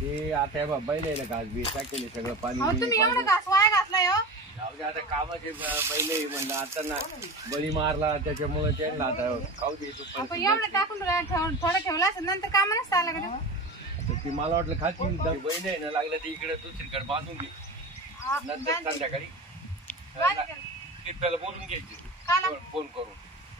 ते आता बैल आहे ना घास बीस टाकेले सगळं पाणी तुम्ही एवढं घास वाया घातलाय हो. जाऊ दे आता कामाचे बैल आहे म्हणलं आता ना बळी मारला त्याच्यामुळे त्यांना आता खाऊ दे तू आपण एवढं टाकून थोडं ठेवलं असं नंतर कामा नसतं आलं का ती मला वाटलं खातील बैल आहे ना लागलं ते इकडे दुसरीकडे बांधून घे नंतर संध्याकाळी टिप्प्याला बोलून घ्यायचे फोन करून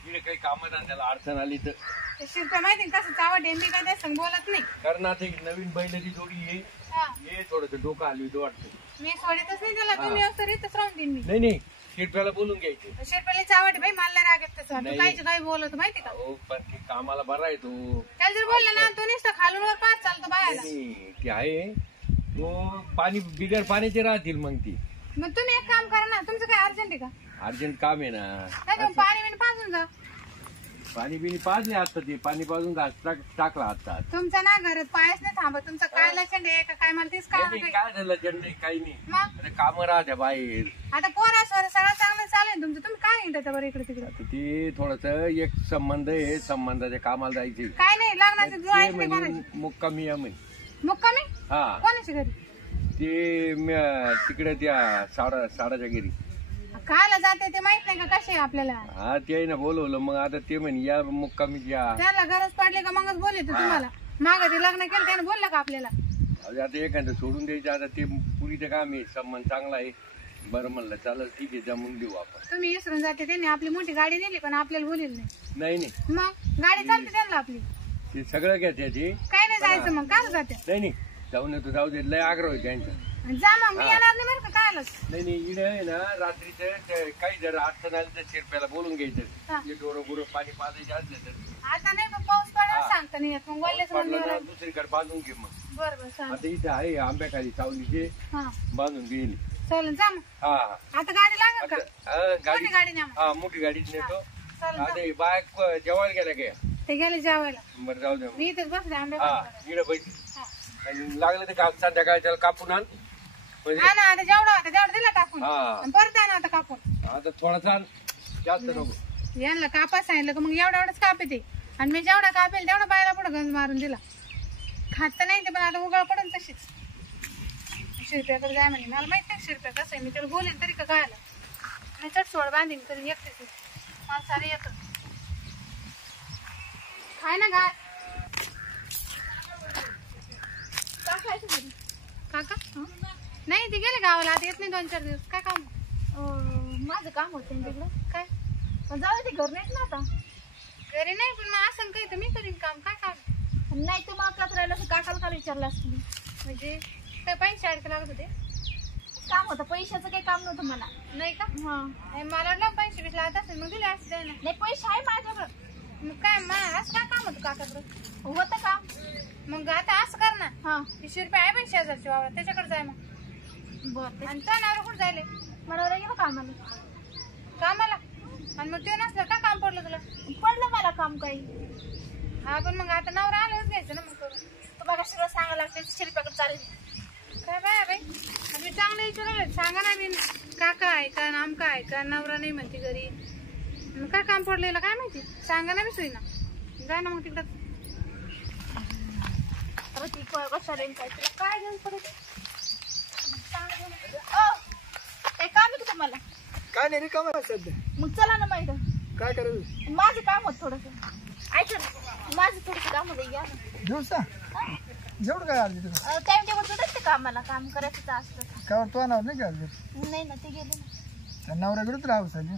इकडे काही कामात त्याला अडचण आली तर शिरप्या माहिती कसं चावा डेंबी काय त्या संग बोलत नाही कारण आता एक नवीन बैलाची जोडी ये थोडस डोकं हलवी वाटतं मी सोडतच नाही त्याला तुम्ही तरीच राहून देईन मी नाही शिरप्याला बोलून घ्यायचे शिरप्याला चावट भाई मला राग येत तसं काहीच काही बोलत माहिती का हो पण ते कामाला बरा आहे तो त्याला जर बोलला ना तो नुसतं खालून वर पाच चालतो बाहेर ते आहे तो पाणी बिगर पाण्याचे राहतील मग ती मग तुम्ही एक काम करा ना तुमचं काय अर्जंट आहे का अर्जंट काम आहे ना पाणी बिणी पाजून जा पाणी बिणी पाजले आता ते पाणी पाजून घास टाकला आता तुमचा ना घरात पायच नाही थांबत तुमचं काय लक्षण आहे का काय मला तेच काय झालं जंड काही नाही मग काम राहत्या बाहेर आता पोरा सगळं चांगलं चालेल तुमचं तुम्ही काय निघता बरं इकडे तिकडे ते थोडस एक संबंध आहे संबंधाच्या कामाला जायचे काय नाही लग्नाचं मुक्कामी या म्हणे मुक्कामी हा कोणाच्या घरी ते तिकडे त्या साडाच्या घरी खायला जाते ते माहित नाही का कसे आपल्याला हा ते ना बोलवलं मग आता ते म्हणे या मुक्कामी या त्याला गरज पडली का मगच बोलले तुम्हाला माग ते लग्न केलं त्याने बोललं का आपल्याला आता एखादं सोडून द्यायचं आता ते पुरीचं काम आहे संबंध चांगला आहे बरं म्हणलं चालेल ठीक आहे जमून देऊ आपण तुम्ही विसरून जाते त्यांनी आपली मोठी गाडी नेली पण आपल्याला बोलेल नाही मग गाडी चालते त्यांना आपली ते सगळं घ्या त्याची काय नाही जायचं मग काय जाते नाही जाऊन येतो जाऊ दे लय आग्रह आहे त्यांचा जा मग मी येणार नाही बरं का काय नाही इकडे आहे ना रात्रीचं काही जर अडचण आली तर शिरप्याला बोलून घ्यायचं डोरं गुरं पाणी पाजायचे असले तर आता नाही पाऊस पडला सांगता नाही मग बोलले दुसरीकडे बांधून घे मग बरोबर आता इथे आहे आंब्याखाली सावलीचे बांधून गेली चालेल जा मग हा आता गाडी लागेल का गाडी हा मोठी गाडीच नेतो आता बायक जेवायला गेल्या काय ते गेले जेवायला बरं जाऊ दे मी इथेच बसले आंब्या हा इकडे पैसे आणि लागलं ते संध्याकाळी त्याला कापून आण आता जेवढा होता तेवढा दिला टाकून परत आणा आता कापून आता थोडासा जास्त नको यांना कापा सांगितलं का मग एवढाच कापे ते आणि मी जेवढा कापेल तेवढा बायला पुढे गंज मारून दिला खात नाही ते पण आता उगाळ पडेल तशीच शिरप्याकडे जाय म्हणे मला माहित नाही शिरप्या कसं आहे मी त्याला बोलेन तरी का खायला मी चट सोड बांधीन तरी एकटेच मला सारे येत खाय ना घास काका नाही ते गेले गावाला आता येत नाही 2-4 दिवस काय काम माझं काम होतं तिकडं काय जाऊ ते घर नाहीत ना आता घरी नाही पण मग असं काही तर मी करीन काम काय काम नाही तर मग राहिलं असं काकाला का विचारलं असतं मी म्हणजे काय पैसे ऍड लागत होते काम होतं पैशाचं काही काम नव्हतं मला नाही का मला वाटलं पैसे बिसला आता असेल मग दिले असं द्या ना नाही पैसे आहे माझ्याकडं मग काय असं काय काम होतं काकाकडं होतं काम मग आता असं कर ना 20 रुपये आहे पण शेजारची वावर त्याच्याकडे जाय मग बरं आणि तो नवरा कुठे जायले मला गेलं कामाला आणि मग ते नसलं का काम पडलं तुला पडलं मला काम काही हा पण मग आता नवरा आल्याच घ्यायचं ना मग करून तुम्हाला सगळं सांगायला लागते 20 रुपयाकडे चालेल काय बाय बाई आणि चांगलं विचारलं सांगा ना मी काका आहे का नामका आहे का नवरा नाही म्हणते घरी मग काय काम पडलेलं काय माहिती सांगा ना बी ना जाय ना मग तिकडं काय घेऊन पडत काम आहे तुम्हाला काय नाही रिकाम सध्या मग चला ना माहिती काय करायचं माझं काम होत थोडस ऐका ना माझं थोडस काम होतं या दिवसा जेवढं काय आलं तुला टाइम टेबल सुद्धा कामाला काम करायचं असतं काय तो नाव नाही का नाही ना ते गेले ना नवऱ्याकडे तर राहू चालेल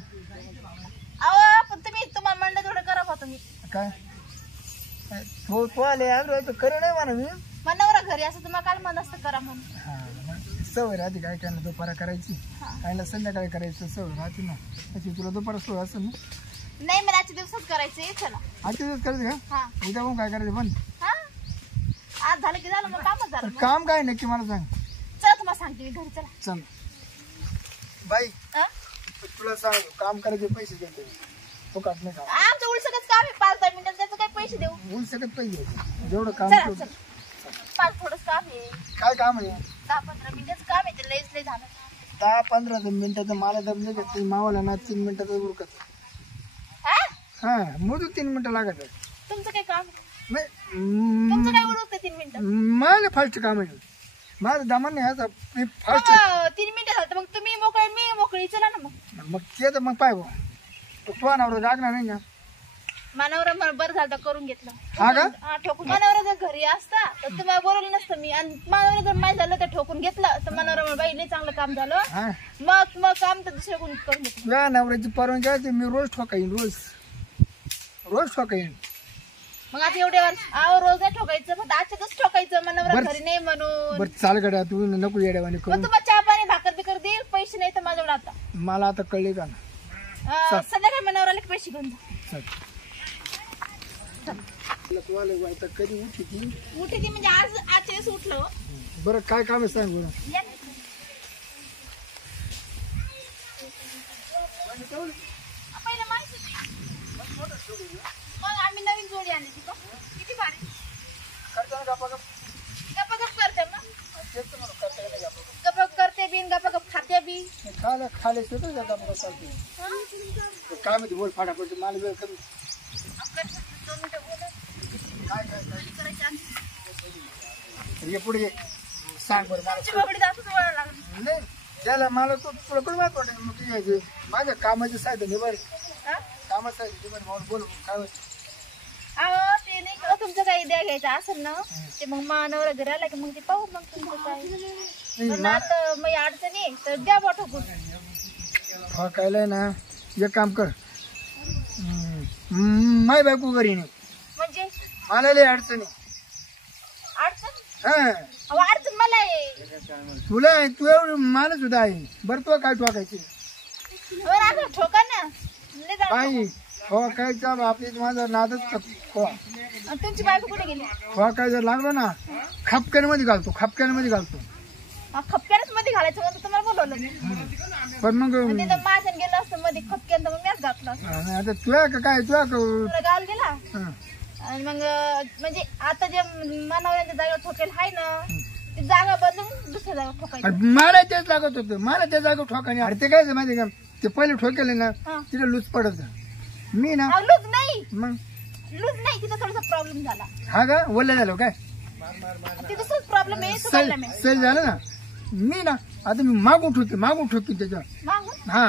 अहो पण तुम्हाला म्हणलं तेवढं करा होतं मी काय तो आले आलो खरं नाही म्हणा मी मग नवरा घरी असं तुम्हाला काल म्हणत असतं करा म्हणून हा सवय राहते काय काय दुपारा करायची कायला संध्याकाळी करायचं सवय राहते ना त्याची तुला दुपारा सवय असेल ना नाही मला आजच्या दिवसात करायचं चला आजच्या दिवस करायचं का उद्या पण काय करायचं पण आज झालं की झालं मग कामच झालं काम काय नक्की मला सांग चला तुम्हाला सांगते मी घरी चला चल बाई तुला सांग काम करायचे पैसे देते तो काट नाही का आमचं उलसकच काम आहे 5-10 मिनिटात त्याचं काय पैसे देऊ उलसकत पैसे जेवढं काम चला पाच थोडंच काम आहे काय काम आहे 10-15 मिनिटाचं काम आहे ते लयच लय झालं 10-15 मिनिटाचं मला दम नाही का मावाला ना 3 मिनिटाचं उरकत हा मोजून 3 मिनिटं लागत तुमचं काय काम नाही तुमचं काय उडवतं 3 मिनिटं मला फास्ट काम आहे माझं दामान नाही आता मी फास्ट 3 मिनिटं झालं तर मग तुम्ही मोकळे मी मोकळी चला ना मग ते तर मग पाय भाऊ तो नावर लागणार नाही ना मानावर बरं झालं तर करून घेतलं हा का हा ठोकून मानावर जर घरी असता तर तुम्हाला बोलवलं नसतं मी आणि मानावर जर माहीत झालं तर ठोकून घेतलं तर मानावर बाई लई चांगलं काम झालं हा मग काम तर दुसऱ्या कोणी करून घेतलं तुझ्या नवऱ्याची परवानगी आहे ते मी रोज ठोकाईन रोज ठोकाईन मग आता एवढे वर्ष रोज नाही ठोकायचं फक्त आजच्याच ठोकायचं मानावर घरी नाही म्हणून बरं चाल गड्या तू नको येड्यावानी मग करू तुम्हाला चहा पाणी भाकर बिकर देईल पैसे नाही तर माझ्याकडे आता मला आता कळले का संध्याकाळी मनावर आले की पैसे घेऊन जा चल कधी उठी ती उठी ती म्हणजे आजच्या दिवस उठलो बरं काय काम आहे सांग बरं या. पहिलं माहिती होती. मग आम्ही नवीन जोडी आणली ती किती भारी गपगप करते मग गपगप करते बी गपगप खाते बी खाले काय माहिती बोल फाटाफट मला वेळ कमी ये पुढे सांग बरं मला नाही त्याला मला तो तुला कोण माहित वाटत मग तू यायचे माझ्या कामाचे साहित्य निभार कामाचं साहित्य निभार मला बोल काय होतं ते नाही का तुमचं काही द्या घ्यायचं असेल ना ते मग मानवर घरी आला की मग ते पाहू मग तुमचं काय पण आता मग अडचणी तर द्या बा ठोकून हा कायलाय ना एक काम कर माय बायको घरी नाही म्हणजे मला लय अडचणी अडचण हा अडचण मला आहे तुला तू एवढं मला सुद्धा आहे बरं तू काय ठोकायची बरं असं ठोका ना लय जाऊ बाई हो काय चाल आपली माझा नादच हो आणि तुमची बायको कुठे गेली हो काय जर लागलो ना खपक्यामध्ये घालतो खपक्यानच मध्ये घालायचं म्हणून तुम्हाला बोलवलं मी पण मग आणि तिथं माझ्यानं गेलं असतं मध्ये खपक्यान तर मग मॅच घातलं असतं. आता तुया का काय तुया तुला गावाला गेला का आणि मग म्हणजे आता जे मानवऱ्यांच्या जागा ठोकेल आहे ना ती जागा बदलून दुसऱ्या जागा ठोकायची मला तेच लागत होतं मला त्या जागा ठोकाने अरे ते काय माहिती का ते पहिले ठोकेले ना तिथे लूज पडत मी ना लूज नाही मग तिथं थोडासा प्रॉब्लेम झाला हा का ओल्या झालो काय तिथंच प्रॉब्लेम आहे तुम्हाला मी सैल झालं ना मी ना आता मी मागून ठोकी त्याच्या मागून हा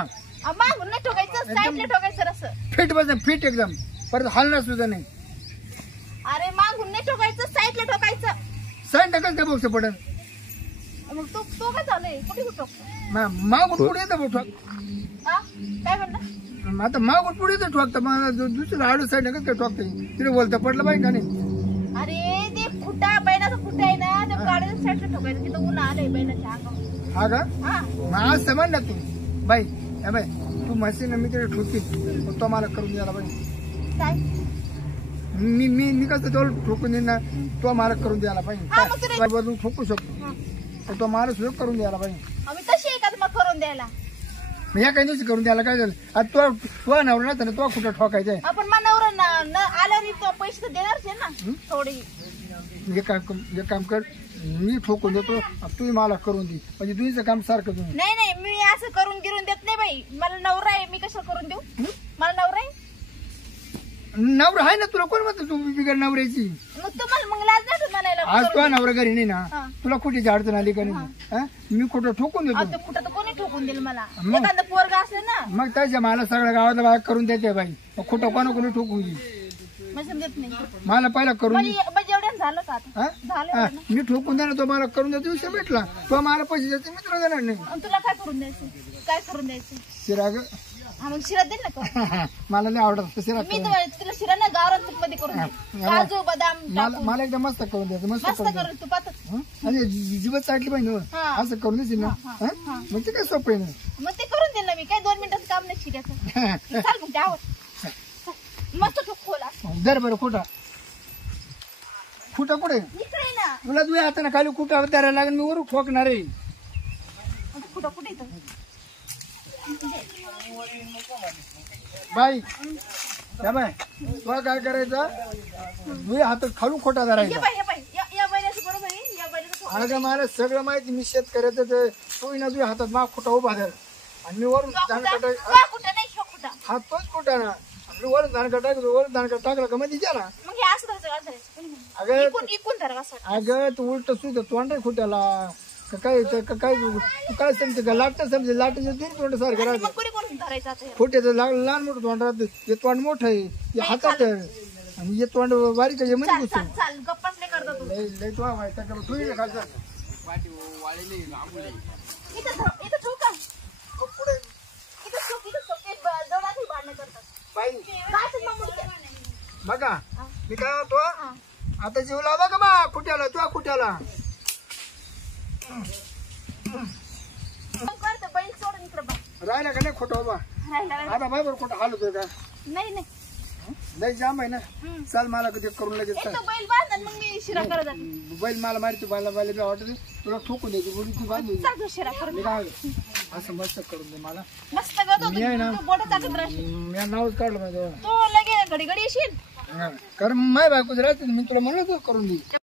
मागून नाही ठोकायचं साईडला ठोकायचं असं फिट बस फिट एकदम परत हलणार सुद्धा नाही अरे मागून नाही ठोकायचं साईडला ठोकायचं साईड टाकल त्या बॉक्स पडत मग तो काय झालंय कुठे ठोकतो मागून पुढे येतं ठोक काय म्हणलं आता मागून पुढे येतं ठोकतं मला दुसरं आडू साईड टाकत काय ठोकते तिथे बोलतं पडलं पाहिजे का नाही अरे ते खुटा बैलाचा खुटा आहे ना ते गाडीच्या साईडला ठोकायचं तिथं ऊन आलंय बैलाच्या अंगावर हा का हा मग आज समज ना तू बाई बाई तू म्हशी ना मी तिथे ठोकीन तो मला करून द्यायला पाहिजे काय मी कसं तो ठोकून देईन ना तो मला करून द्यायला हा, मग पाहिजे तुम्ही- बदलून ठोकू शकतो तर तो मला सुद्धा करून द्यायला पाहिजे आम्ही तशी आहे का मग करून द्यायला मग या काही दिवशी करून द्यायला काय झालं आता तो नवरा ना तो कुठं ठोकायचंय आपण मनावर आल्यावर तो पैसे तर देणारच आहे ना थोडी एक काम कर मी ठोकून देतो तुम्ही मला करून दे म्हणजे तुझं काम सारखं तुम्ही नाही मी असं करून गिरून देत नाही बाई मला नवरा आहे मी कसं करून देऊ मला नवरा आहे नवरा आहे ना तुला कोण म्हणतो तू बिगर नवऱ्याची मग तुम्हाला मग लाज नाही म्हणायला आज तुझा नवरा घरी नाही ना हा. तुला कुठे अडचण आली का नाही हा? मी कुठं ठोकून देतो आता कुठं तर कोणी ठोकून दिलं मला मग? एखादं पोरगा असलं ना मग त्याच्या मला सगळ्या गावातला बाहेर करून देते बाई मग कुठं कोणी ठोकून दे मग समजत नाही मला पहिला करून दे म्हणजे एवढ्यानं झालं का आता हा? झालं हा, ना मी ठोकून देणार तो मला करून देतो विषय भेटला तो मला पैसे देतो मी तुला देणार नाही आणि तुला काय करून द्यायचं शिराग हा मग शिरा दे ना करून. मला लय आवडत शिरा मी तुला शिरा ना गावरान तूप मध्ये करून दे काजू बदाम टाकून मला एकदम मस्त करून द्यायचं मस्त मस्त करून करून तुपातच द्यायचं आणि जीवत चाटली पाहिजे हो. हा. असं करून देशील ना हा? मग ते काय सोपं आहे मग ते करून दे ना मी काय 2 मिनिटाचं काम नाही शिऱ्याचं ना चाल मग त्यावर मस्त तूप खोला दर बरं खोटा खुटा कुठे इकडे ना तुला तुझ्या हाताने खाली कुठं द्यायला लागेल मी वरून ठोकणार आहे कुठं कुठे इथं बाई या बाय तुला काय करायचं तुझ्या हातात खालून खोटा धरायचा या बैलाचं बरोबर आहे या बैलाचं अगं मला सगळं माहिती मी शेतकऱ्याचं ते तू ना तुझ्या हातात मा खोटा उभा धर आणि मी वरून जाणं कुठं नाही शो कुठं हात तोच खोटा ना वरून दाणका टाकतो वरून दाणका टाकला का मध्ये गेला मग हे असं धरायचं अगं इकून धरा असं अगं तू उलट सुद्धा तोंड आहे खुट्याला काय तू काय समजते का लाट समजे लाटाचं तीन तोंड सारखं राहतं मग कोणी धरायचं आता हे? खोट्याचं लहान मोठं तोंड राहतं हे तोंड मोठं आहे हे हातात आहे. आणि हे तोंड बारीक आहे मध्ये चाल चाल गप्पाच नाही करतो तू लय तो माहिती का तू इकडे खालचा पाठी वाळेले आंबोले इथं ठेवू का पुढे इथं झोप दोघांची भांडणं करतात बाई काय मामुली बघा मी काय होतो आता जीव लावा का बा खुट्याला तुझ्या खुट्याला करतो बैल सोडून इकडं बघ राहिला का नाही खोटं बाबा राहिला आता बरोबर खोटं हालतोय का नाही लय जाम आहे ना चाल मला कधी करून लगेच एक तर बैल बांधन मग मी शिरा करत जाते बैल मला मारते बायला बायला वाटत तुला ठोकून द्यायची बोली ती बांधली चल तू शिरा करत मी काय असं मस्त करून दे मला मस्त करतो मी आहे ना. तू बोट टाकत राहशील मी नावच काढलं माझ्या तू लगे घडी घडी येशील कारण माय बायकोच राहते मी तुला म्हणलं करून दे